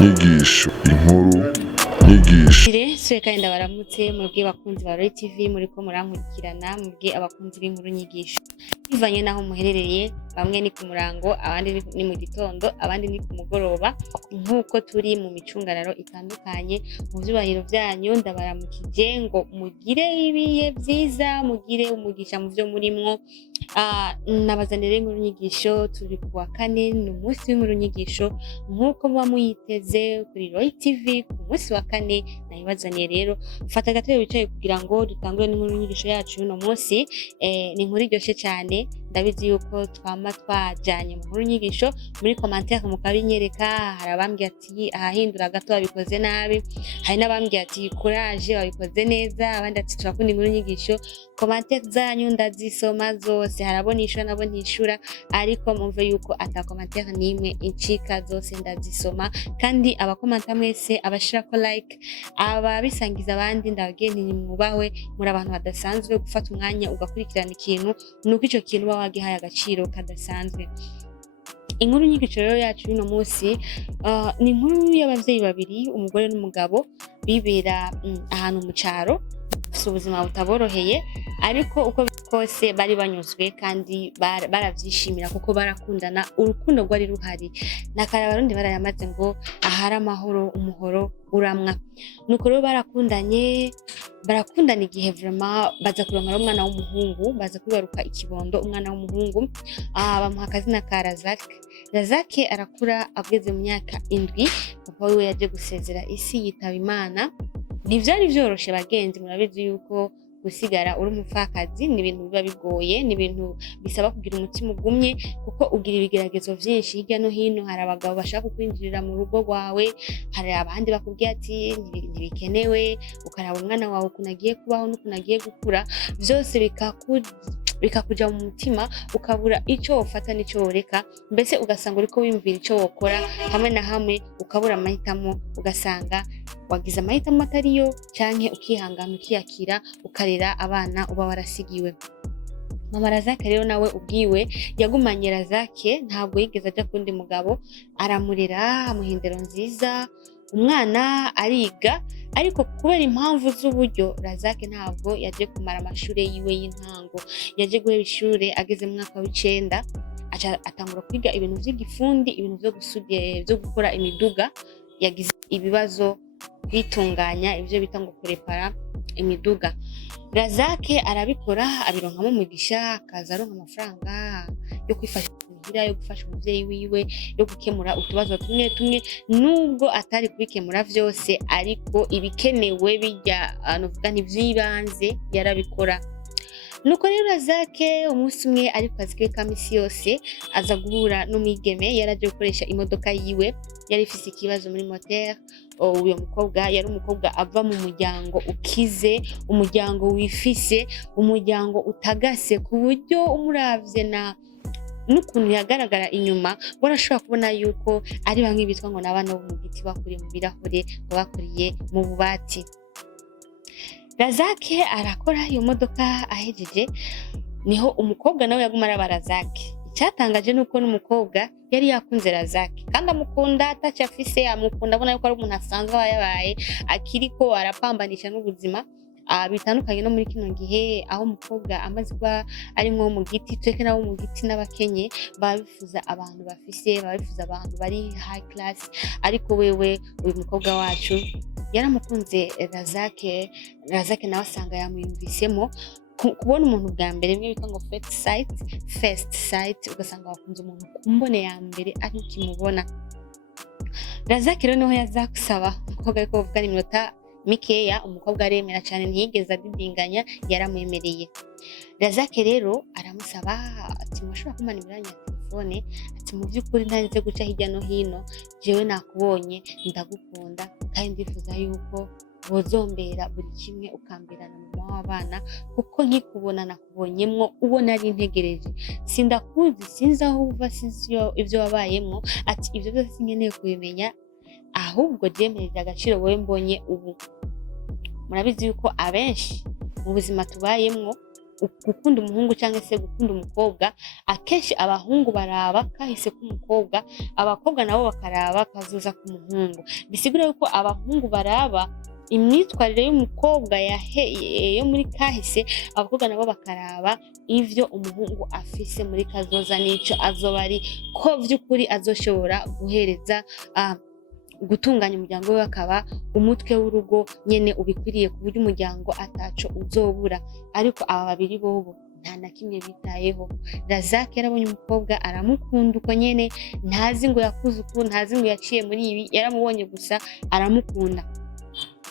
nyigisho inkuru nyigisho Kandi ndabaramutse mubwiye abakunzi ba Roy TV muriko murankurikirana mubwiye abakunzi b'inkuru nyigisho bivanye naho muherereye, bamwe ni ku murango abandi ni mu gitondo abandi ni ku mugoroba, nkuko turi mu micungararo itandukanye mu vyubahiro vyanyu ndabaramukije ngo mugire ibihe vyiza, mugire umugisha mu vyo murimwo. Nabazanire inkuru nyigisho turi kuwa kane, ni umunsi w'inkuru nyigisho nkuko muba muyiteze kuri Roy TV ku munsi wa kane nayibazaniye. Rero fata agatebe wicaye kugira ngo dutangure n'inkuru nyigisho yacu y'uno munsi. Ni inkuru iryoshe cyane, ndabizi yuko twama twajanye mu nkuru nyigisho. Muri commentaire mukabinyereka, hari abambwiye ati ahahindura gato babikoze nabi, hari n'abambwiye ati courage babikoze neza, abandi ati turakunda inkuru nyigisho. Commentaire zanyu ndazisoma zose, harabona ishura nabo ntishura, ariko mumve yuko ata commentaire nimwe incika, zose ndazisoma. Kandi abakomanta mwese abashirako like, ababisangiza abandi ndababwiye nti mwubahwe, muri abantu badasanzwe. Gufata umwanya ugakurikirana ikintu nuko ico kintu uba wagihaye agaciro kadasanzwe. Inkuru nyigisho rero yacu y'uno munsi ni inkuru y'abavyeyi babiri, umugore n'umugabo bibera ahantu mu caro, bafise ubuzima butaboroheye, ariko uko kose bari banyuzwe kandi baravyishimira kuko barakundana, urukundo rwari ruhari. Nakare abarundi barayamaze ngo ahari amahoro umuhoro uramwa. Nuko rero barakundana igihe vraiment baza kuronka umwana w'umuhungu, baza kwibaruka ikibondo, umwana w'umuhungu. Bamuha akazina ka Razake. Razake arakura ageze mu myaka 7, papa wiwe yaje gusezera isi yitaba Imana. Ntivyari vyoroshe bagenzi, murabizi yuko gusigara uri umupfakazi ni ibintu biba bigoye, ni ibintu bisaba kugira umutima ugumye, kuko ugira ibigeragezo vyinshi hirya no hino. Hari abagabo bashaka kukwinjirira mu rugo rwawe, hari abandi bakubwira ati ntibikenewe, ukaraba umwana wawe ukuntu agiye kubaho n'ukuntu agiye gukura, vyose bikakuja mu mutima, ukabura ico wofata n'ico woreka, mbese ugasanga uriko wiyumvira ico wokora, hamwe na hamwe ukabura amahitamo, ugasanga wagize amahitamo atariyo, canke ukihangana ukiyakira ukarera abana uba warasigiwe. Mama Razake rero nawe ubwiwe yagumanye Razake, ntabwo yigeze aja kundi mugabo, aramurera amuha indero nziza, umwana ariga. Ariko kubera impamvu z'uburyo, Razake ntabwo yaje kumara amashure yiwe y'intango, yaje guheba ishure ageze mu mwaka w'9, atangura kwiga ibintu vy'igifundi, ibintu vyo gukora imiduga. Yagize ibibazo kwitunganya, ivyo bita ngo kurepara imiduga. Razake arabikora, abironkamo umugisha, akaza aronka amafaranga yo kwifasha muhira, yo gufasha umuvyeyi wiwe, yo gukemura utubazo tumwe tumwe, nubwo atari kubikemura vyose, ariko ibikenewe bijya novuga ntivyibanze yarabikora. Nuko rero Razake umunsi umwe ari ku kazi ke ka misi yose, aza guhura n'umwigeme yaraje gukoresha imodoka yiwe, yari ifise ikibazo muri moteur. Uyo mukobwa yari umukobwa ava mu muryango ukize, umuryango wifise, umuryango utagase, ku buryo umuravye n'ukuntu yagaragara inyuma warashobora kubona yuko ari bamwe bitwa ngo n'abana bo mu giti bakuriye mu birahure, ngo bakuriye mu bubati. Razake arakora iyo modoka, ahejeje niho umukobwa nawe yaguma araba Razake. Icyatangaje nuko n'umukobwa yari yakunze Razake, kandi amukunda ataco afise, amukunda abona yuko ari umuntu asanzwe yabaye akiriko arapambanisha n'ubuzima. Bitandukanye no muri kino gihe, aho umukobwa amaze kuba ari mwo mu giti, tweke nabo mu giti n'abakenye babifuza abantu bafise, babifuza abantu bari high class. Ariko wewe uyu mukobwa wacu yaramukunze Razake. Razake nawe asanga yamwiyumvisemo. Kubona umuntu bwa mbere bimwe bita ngo first sight, ugasanga wakunze umuntu kumbone ya mbere ari ukimubona. Razake rero niho yaza gusaba umukobwa, ariko bavugana iminota mikeya, umukobwa aremera cyane, ntiyigeze adidinganya, yaramwemereye. Razake rero aramusaba ati mwashobora kumana nimero ya telefone, ati mu by'ukuri ntarinze guca hirya no hino, jewe nakubonye ndagukunda, kandi ndifuza yuko wozombera buri kimwe, ukambera na mama w'abana, kuko nkikubona nakubonyemwo uwo nari ntegereje. Sindakuzi, sinzi aho uva, sinzi ivyo wabayemwo, ati ivyo byose sinkeneye kubimenya, ahubwo jemerera agaciro wowe mbonye ubu. Murabizi yuko abenshi mu buzima tubayemwo gukunda umuhungu cyangwa se gukunda umukobwa, akenshi abahungu baraba kahise k'umukobwa, abakobwa nabo bakaraba kazoza k'umuhungu. Bisigura yuko abahungu baraba imyitwarire y'umukobwa yo muri kahise, abakobwa nabo bakaraba ivyo umuhungu afise muri kazoza n'ico azoba ari, ko vy'ukuri azoshobora guhereza gutunganya umuryango we, akaba umutwe w'urugo nyene ubikwiriye ku buryo umuryango ataco uzobura. Ariko aba babiri bobo nta na kimwe bitayeho. Razak yarabonye umukobwa aramukunda uko nyene, ntazi ngo yakuze uku, ntazi ngo yaciye muri ibi, yaramubonye gusa aramukunda.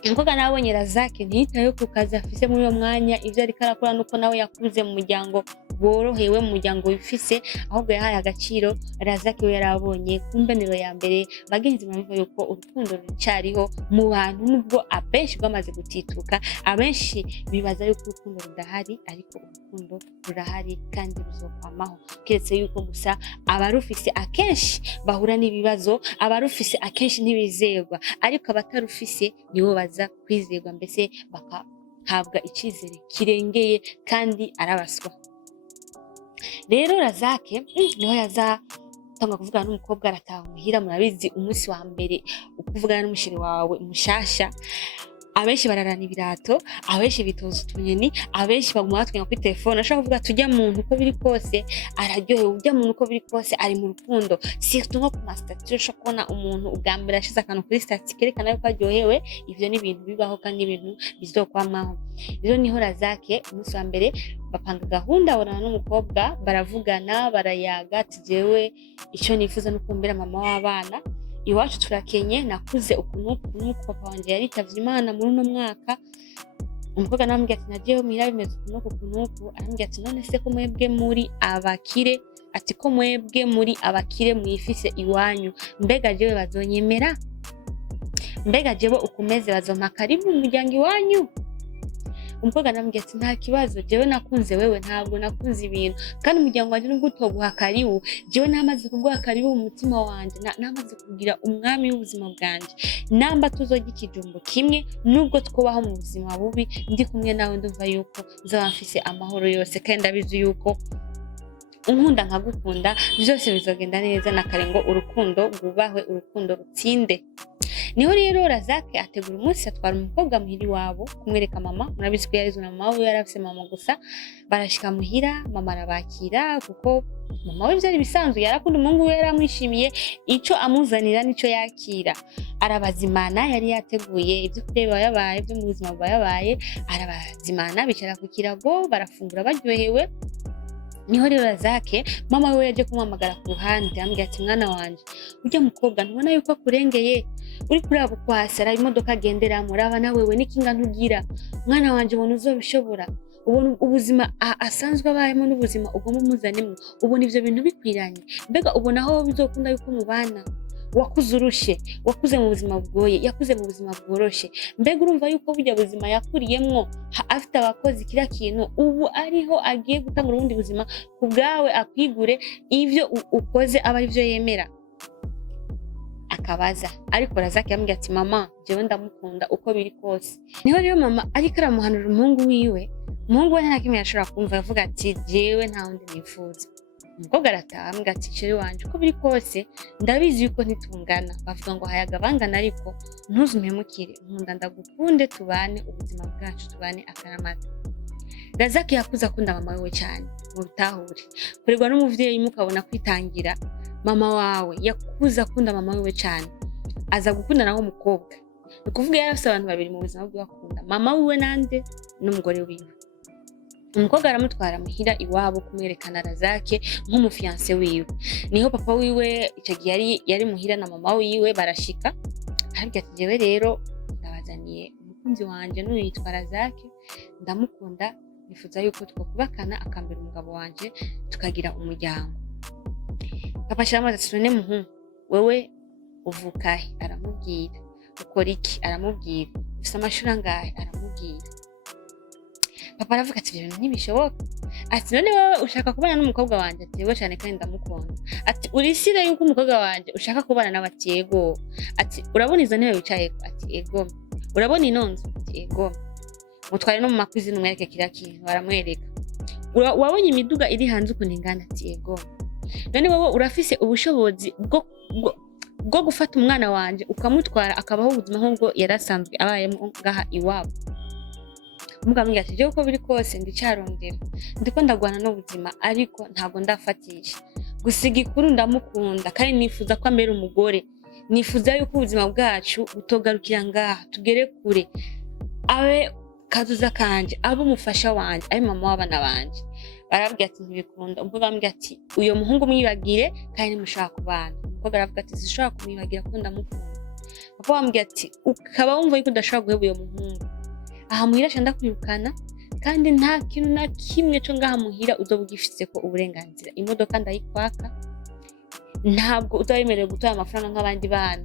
Umukobwa nawe abonye Razak ntiyitayeho ku kazi afise muri uwo mwanya, ivyo ariko arakora nuko nawe yakuze mu muryango borohewe, mu muryango wifise, ahubwo yahaye agaciro Razak we yarabonye ku mbenero ya mbere. Bagenzi bamwe yuko urukundo rucariho mu bantu, nubwo abenshi bamaze gutituka, abenshi bibaza yuko urukundo rudahari, ariko urukundo rurahari kandi ruzokwamaho, keretse yuko gusa abarufise akenshi bahura n'ibibazo, abarufise akenshi ntibizerwa, ariko abatarufise nibo baza kwizerwa, mbese bakahabwa icizere kirengeye kandi arabaswa. Rero Razak niho yaza tanga kuvugana n'umukobwa, arataha muhira. Murabizi umunsi wa mbere ukuvugana n'umushiri wawe mushasha, abenshi bararana ibirato, abenshi bitoza utunyoni, abenshi baguma batwenga kuri telefone. Ashaka kuvuga tujya muntu uko biri kose araryohewe, ujya muntu uko biri kose ari mu rukundo. Surtout nko ku mastatut ushaka kubona umuntu ubwa mbere ashize akantu kuri statut kerekana yuko aryohewe. Ivyo ni ibintu bibaho kandi ibintu bizokwamaho. Rero niho Razak umunsi wa mbere bapanga gahunda, abonana n'umukobwa, baravugana, barayaga, ati jewe icyo nifuza no kumbera mama w'abana, iwacu turakenye, nakuze ukuntu papa wanje yaritavye Imana muri uno mwaka. Umukobwa nawe ambwira ati najewe muhira bimeze ukuntu. Arambwira ati none se ko mwebwe muri abakire, ati ko mwebwe muri abakire mwifise iwanyu, mbega jewe bazonyemera? Mbega jewe ukumeze bazompa karibu mu muryango iwanyu? Umukobwa namubwiye ati nta kibazo, jewe nakunze wewe, ntabwo nakunze ibintu, kandi umuryango wanje nubwo utoguha karibu, jewe namaze kuguha karibu mu mutima wanje, namaze kugira umwami w'ubuzima bwanje. Namba tuzorya ikijumbo kimwe, nubwo twubaho mu buzima bubi, ndi kumwe nawe ndumva yuko nzaba mfise amahoro yose, kandi ndabizi yuko unkunda nkagukunda byose bizogenda neza, na kare ngo urukundo rwubahwe, urukundo rutsinde. Niho rero Razak ategura umunsi, atwara umukobwa muhiri wabo kumwereka mama. Murabizi ko yarizwe na mama we, yarafise mama gusa. Barashika muhira, mama arabakira kuko mama we byari bisanzwe, yarakunda umuhungu we, yaramwishimiye, ico amuzanira nico yakira. Arabazimana, yari yateguye ibyo kureba yabaye byo mu buzima bwa yabaye, arabazimana, bicara ku kirago, barafungura baryohewe. Niho rero Razak mama we yaje kumuhamagara ku ruhande, ambwira ati mwana wanje, ujya mukobwa ntubona yuko akurengeye, uri kuraba ukwasara imodoka agenderamo, uraba na wewe n'ikinga ntugira, mwana wanje ubona uzobishobora, ubona ubuzima asanzwe abayemo n'ubuzima ugomba umuzanemo, ubona ivyo bintu bikwiranye, mbega ubona aho bizokunda yuko mubana? Wakuze urushe, wakuze mu buzima bwoye, yakuze mu buzima bworoshe, mbega urumva yuko burya buzima yakuriyemwo afite abakozi kira kintu, ubu ariho agiye gutanga urundi buzima kubwawe, akwigure ivyo ukoze aba ari vyo yemera? Akabaza. Ariko Razak yambwiye ati mama, jewe ndamukunda uko biri kose. Niho rero mama ariko aramuhanura umuhungu wiwe, umuhungu we nta kimwe yashobora kumva, avuga ati jewe nta wundi nifuza. Umukobwa arataha ambwira ati chere wanje uko biri kose ndabizi yuko ntitungana, bavuga ngo hayaga bangana, ariko ntuzumpemukire, nkunda ndagukunde, tubane ubuzima bwacu, tubane akaramata. Razak yakuze akunda mama we cyane, mu bitahure kurerwa n'umuvyeyi mukabona kwitangira. Mama wawe yakuze akunda mama we cyane, aza gukunda naho umukobwa, ukuvuga yarafise abantu babiri mu buzima bwe bakunda, mama wiwe nande n'umugore wiwe. Umukobwa aramutwara muhira iwabo kumwerekana Razak nk'umufiance wiwe. Niho papa wiwe ico gihe yari muhira na mama wiwe, barashika arabwira ati jewe rero ndabazaniye umukunzi wanje n'uyitwa Razak, ndamukunda, nifuza yuko twokubakana, akambera umugabo wanje, tukagira umuryango. Papa shamaze ati none muhungu wewe uvukahe? Aramubwira. Ukora iki? Aramubwira. Ufise amashuri angahe? Aramubwira. Papa aravuga ati ibintu ntibishoboka. Ati none wowe ushaka kubana n'umukobwa wanje? Ati yego cyane kandi ndamukunda. Ati urisire yuko umukobwa wanje ushaka kubana nawe? Ati yego. Ati urabona izo ntebe wicaye? Ati yego. Urabona inonzo? Ati yego. Mutware no mu makwizina umwereke kira kintu. Baramwereka. wabonye imiduga iri hanze ukuntu ingana ati yego none wowe urafise ubushobozi bwo gufata umwana wanje ukamutwara akabaho ubuzima nk'ubwo yarasanzwe abayemo ngaha iwabo. Umugabo ati je uko biri kose ndicarondera ndiko ndagwana n'ubuzima ariko ntago ndafatisha gusiga ikuru ndamukunda kandi nifuza ko amera umugore, nifuza yuko ubuzima bwacu butogarukira ngaha tugere kure, abe kazuza kanje abe umufasha wanje abe mama w'abana banje. Barabwira ati ntibikunda. Umukobwa ambwira ati uyo muhungu mwibagire kandi mushaka kubana. Umukobwa aravuga ati sinshobora kumwibagira ko ndamukunda. Papa wambwira ati ukaba wumva yuko udashobora guheba uyo muhungu, aha muhira ca ndakwirukana kandi nta kintu na kimwe co ngaha muhira uzoba ugifiseko uburenganzira. Imodoka ndayikwaka, ntabwo uzabemerewe gutora amafaranga nk'abandi bana,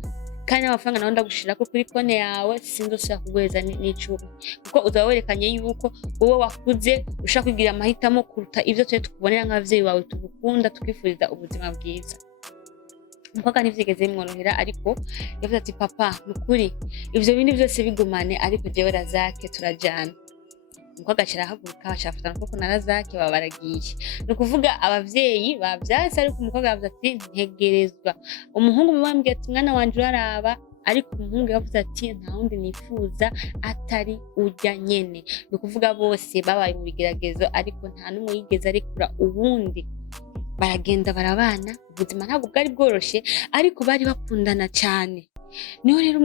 kandi amafaranga nawe ndagushirako kuri konti yawe sinzosubira kuguheza n'icumi, kuko uzaba werekanye yuko wowe wakuze ushaka kugira amahitamo kuruta ivyo twe tukubonera nk'abavyeyi bawe tugukunda tukifuriza ubuzima bwiza. Umukobwa ntivyigeze bimworohera ariko yavuze ati papa nukuri ivyo bintu vyose bigumane ariko jewe Razake turajana. Umukobwa arahaguruka acafatana kuko na Razake baba baragiye. Ni ukuvuga abavyeyi bavyase ariko umukobwa yavuze ati ntegerezwa. Umuhungu mubambwiye ati mwana wanje uraraba, ariko umuhungu yavuze ati nta wundi nifuza atari urya nyene. Ni ukuvuga bose babaye mu bigeragezo ariko nta n'umwe yigeze arekura uwundi. Baragenda barabana, ubuzima ntabwo bwari bworoshe ariko bari bakundana cyane. Niho rero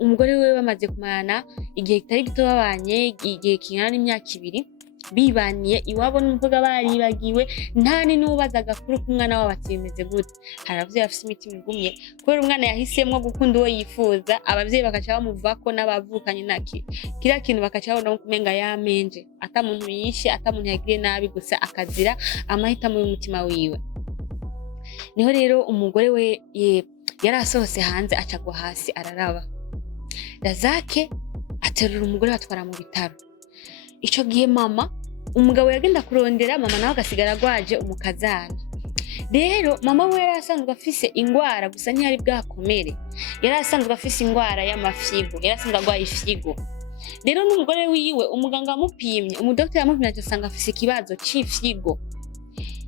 umugore we bamaze kumarana igihe kitari gito babanye, igihe kingana n'imyaka 2 bibaniye iwabo n'umukobwa baribagiwe, nta n'ubaza agakuru k'umwana wabo ati bimeze gute. Hari abavyeyi bafise imitima igumye kubera umwana yahisemwo gukunda uwo yifuza, abavyeyi bakaca bamuvako n'abavukanye naki kira kintu bakaca babona kumenga yamenje, ata muntu yishe, ata muntu yagiriye nabi, gusa akazira amahitamo y'umutima wiwe. Niho rero umugore we yarasohose hanze acagwa hasi araraba. Razake aterura umugore batwara mu bitaro. Ico gihe umugabo yagenda kurondera mama nawe agasigara gwaje umukazana. Rero mama we yarasanzwe afise ingwara gusa ntiyari bwakomere. Yarasanzwe afise ingwara y'amafyigo, yarasanzwe agwaye ifyigo. Rero n'umugore wiwe umuganga amupimye, umudoktor yamupimye asanga afise ikibazo c'ifyigo.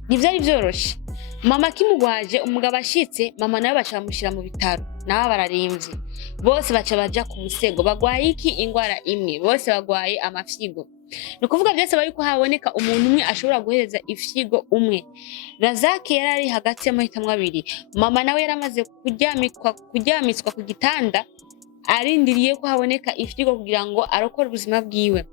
Ntivyari vyoroshe. Mama kimugwaje umugabo ashitse, mama nawe baca bamushira mu bitaro. Nawe bararimvye. Bose baca baja ku musego. Bagwaye iki? Ingwara imwe. Bose bagwaye amafyigo. Nukuvuga byose bari ko haboneka umuntu umwe ashobora guhereza ifyigo umwe. Razake yarari hagati y'amahitamo abiri. Mama nawe yaramaze kuryamitswa ku gitanda arindiriye ko haboneka ifyigo kugira ngo arokore ubuzima bwiwe.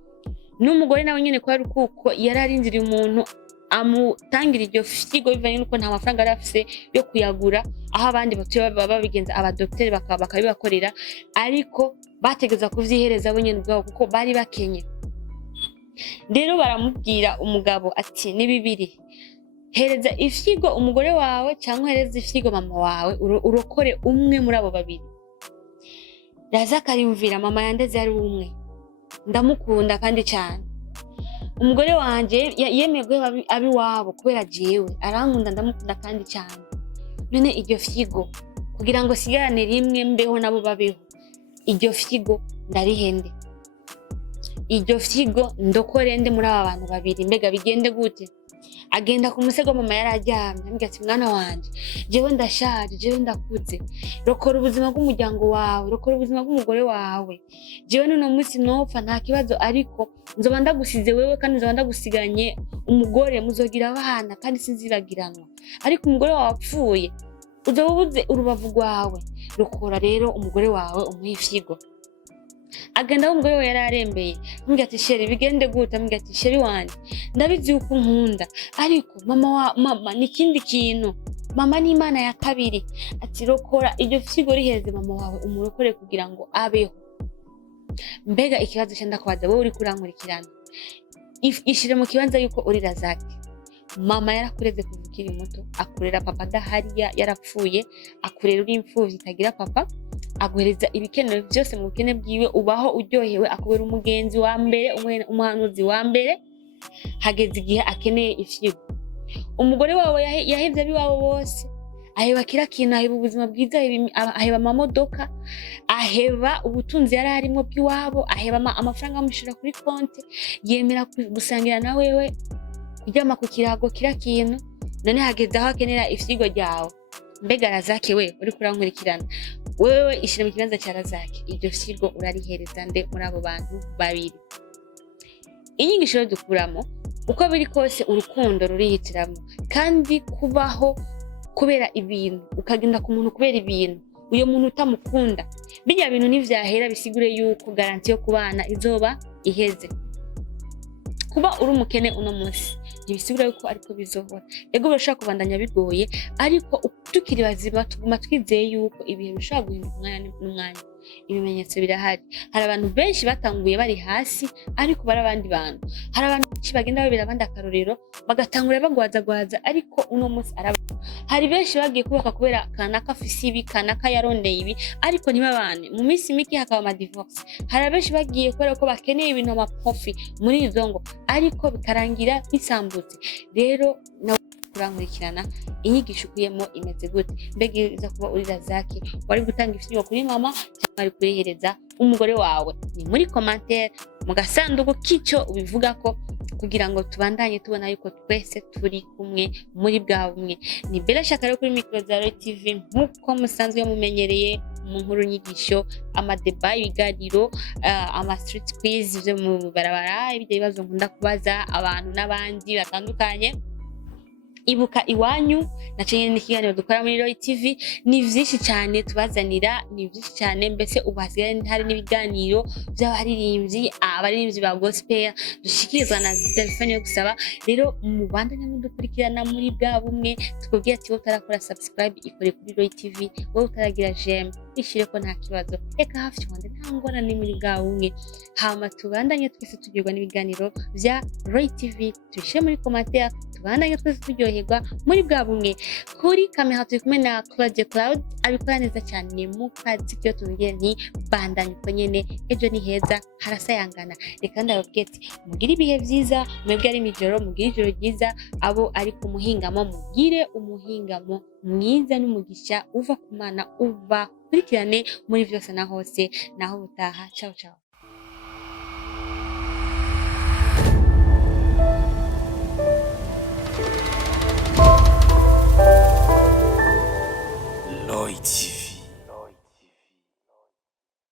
N'umugore nawe nyene ko ari kuko yararindiriye umuntu amutangira iryo fyigo bivanye nuko nta mafaranga ari afise yo kuyagura, aho abandi batuye baba bigenza abadoktori bakabibakorera, ariko bategeza kuvyihereza bo nyene ubwabo kuko bari bakenye. Rero baramubwira umugabo ati ni bibiri, hereza ifyigo umugore wawe cyangwa hereza ifyigo mama wawe urokore umwe muri abo babiri. Razake arimvira mama yandeze ari umwe, ndamukunda kandi cyane. Umugore wanje yemeye guheba abi wabo kubera jewe arankunda ndamukunda kandi cyane. None iryo fyigo kugira ngo sigarane rimwe mbeho nabo babeho, iryo fyigo ndarihende, iryo fyigo ndokore nde muri aba bantu babiri, mbega bigende gute? Agenda ku musego mama yararyamye ambwira ati mwana wanje jewe ndashaje, jewe ndakuze, rokora ubuzima bw'umuryango wawe, rokora ubuzima bw'umugore wawe, jewe none munsi nopfa nta kibazo ariko nzoba ndagusize wewe kandi nzoba ndagusiganye umugore, muzogira abana kandi sinzibagiranwa, ariko umugore wawe apfuye uzoba ubuze urubavu rwawe. Rokora rero umugore wawe umuhe ifyigo. Agenda umugore we yararembeye ambwira ati sheri bigende gute? Ambwira ati sheri wanje ndabizi uko nkunda ariko mama nikindi kintu, mama ni imana ya kabiri. Ati rokora iryo fyigo riheze mama wawe umurokore kugira ngo abeho. Mbega ikibazo cyenda kwaza wowe uri kurankurikirana, ishire mu kibanza yuko uri Razake. Mama yarakureze kuvukira muto, akurera papa dahariya yarapfuye, akurera uri imfuvyi itagira papa, aguhereza ibikenewe byose mu bukene bwiwe, ubaho uryohewe, akubera umugenzi wa mbere, umuhanuzi wa mbere. Hageze igihe akeneye ifyigo. Umugore wawe yahevye abi wabo bose, aheba kira kintu, aheba ubuzima bwiza, aheba amamodoka, aheba ubutunzi yari arimo bw'iwabo, aheba amafaranga amushira kuri konti, yemera gusangira na wewe iryama ku kirago kira kintu none hageze aho akenera ifyigo ryawe. Mbega Razake we uri kurankurikirana, wewe ishira mu kibanza cya Razake, iryo fyigo urarihereza nde muri abo bantu babiri? Inyigisho dukuramo uko biri kose urukundo ruriyitiramo, kandi kubaho kubera ibintu, ukagenda ku muntu kubera ibintu, uyo muntu utamukunda, bijya bintu ntivyahera bisigure yuko garanti yo kubana izoba iheze. Kuba uri umukene uno munsi ntibisigura yuko ariko bizohora, ego birashobora kubandanya bigoye, ariko tukiri bazima tuguma twizeye yuko ibihe bishobora guhinduka umwanya n'umwanya. Ibimenyetso birahari, hari abantu benshi batanguye bari hasi ariko bari abandi bantu, hari abantu benshi bagenda babera abandi akarorero bagatangura bagwazagwaza, ariko uno munsi hari benshi bagiye kubaka kubera kanaka afise ibi, kanaka yarondeye ibi, ariko ntibabane, mu minsi mike hakaba ama divorce. Hari benshi bagiye kubera ko bakeneye ibintu amaprofi muri izo ngo, ariko bikarangira bisambutse. Rero nawe kurankurikirana, inyigisho ukuyemo imeze gute? Mbega iza kuba uri Razake wari gutanga ifyigo kuri mama cyangwa wari kurihereza umugore wawe? Ni muri commentaire mu gasanduku k'icyo ubivuga ko, kugira ngo tubandanye tubona yuko twese turi kumwe muri bwa bumwe. Ni Bella Shaka rero kuri Micro za Royal TV, nk'uko musanzwe mumenyereye mu nkuru nyigisho, amadeba, ibiganiro, ama street quiz byo mu barabara, ibyo bibazo nkunda kubaza abantu n'abandi batandukanye. Ibuka iwanyu na cyenye n'ikiganiro dukora muri Royal TV, ni vyinshi cyane tubazanira, ni vyinshi cyane. Mbese ubasigaye hari n'ibiganiro by'abaririmbyi, abaririmbyi ba gospel dushikirizwa na telefone yo gusaba. Rero mubandanye mudukurikirana muri bwa bumwe, tukubwira ati wowe utarakora subscribe ikore kuri Royal TV, wowe utaragira j'aime ishire ko nta kibazo, reka hafi cyane nta ngorane muri bwa bumwe. Hama tubandanye twese tugirwa n'ibiganiro bya Royal TV, tubishyire muri commentaire, tubandanye twese turyoherwa muri bwa bumwe. Kuri kamera turi kumwe na Claude Cloud, abikora neza cyane mu kazi kyo tubwire nti bandanye uko nyene, ejo ni heza harasayangana. Reka ndababwiye ati mugire ibihe byiza, mwebwe ari mijoro mugire ijoro ryiza, abo ari ku muhingamo mugire umuhingamo mwiza n'umugisha uva ku Mana, uva kurikirane muri vyose na hose, naho utaha. Ciao ciao.